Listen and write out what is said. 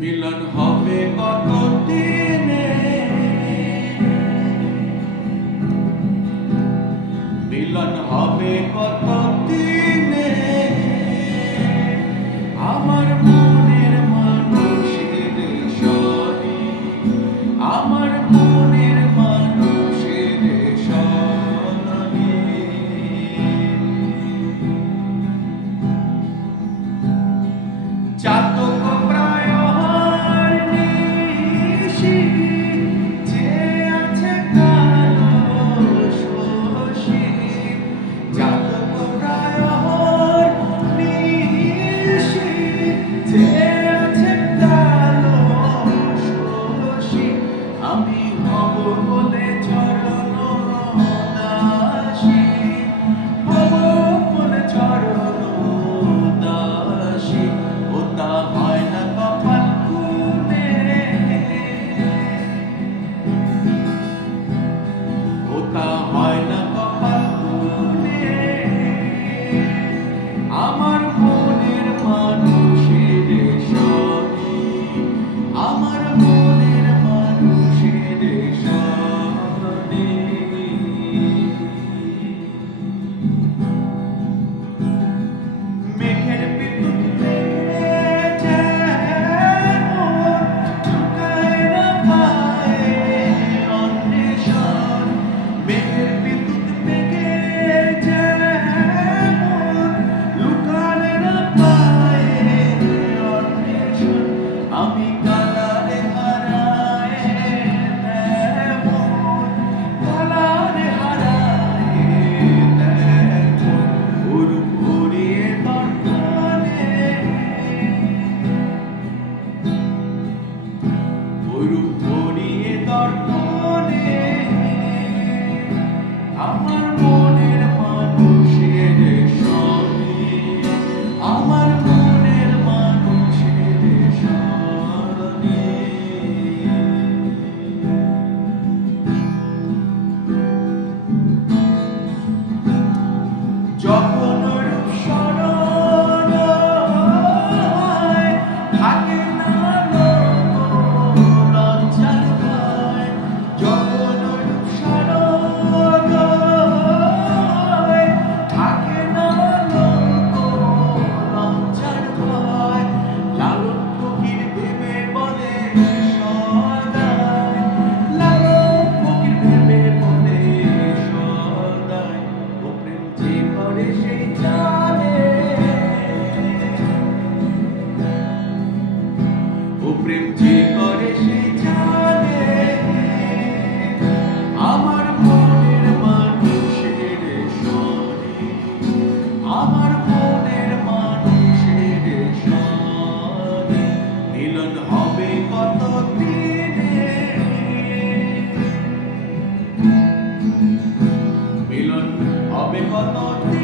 মিলন হবে কত দিনে, মিলন হবে কত দিনে, আমার মনের মানুষের সনে, আমার মনের মানুষের সনে। চাতক প্রায় নিশি, যে আছে কালো শশী। চাতক প্রায় নিশি, যে আছে কালো শশী। আমি হব বলে চরণ দাসী, হব বলে চরণ দাসী। ওটা হয় না কপাল খুলে, ওটা হয় না কপাল খুলে, আমার মনের মানুষের সনে, আমার মনের মানুষের সনে। মেঘের বিদ্যুৎ আমি কালারে হারায় তেমন, কালারে হারায় তেমন, ওরূপ ভরিয়ে দর্পণে, ওরূপ ভরিয়ে দর্পণে, আমার মনের মানুষের সনে, আমার মনের মানুষের সনে। যখন রূপ স্মরণ হয়, থাকে না লজ্জার ভয়। যখন রূপ স্মরণ হয়, থাকে না লজ্জার ভয়। লালন ফকির ভেবে বলে সদাই, লালন ফকির ভেবে বলে সদাই, ও প্রেম যে করে সেই জানে, ও প্রেম যে করে সেই জানে, আমার মনের মানুষের সনে, আমার মনের মানুষের সনে। মিলন হবে কত দিনে, মিলন হবে কত দিনে।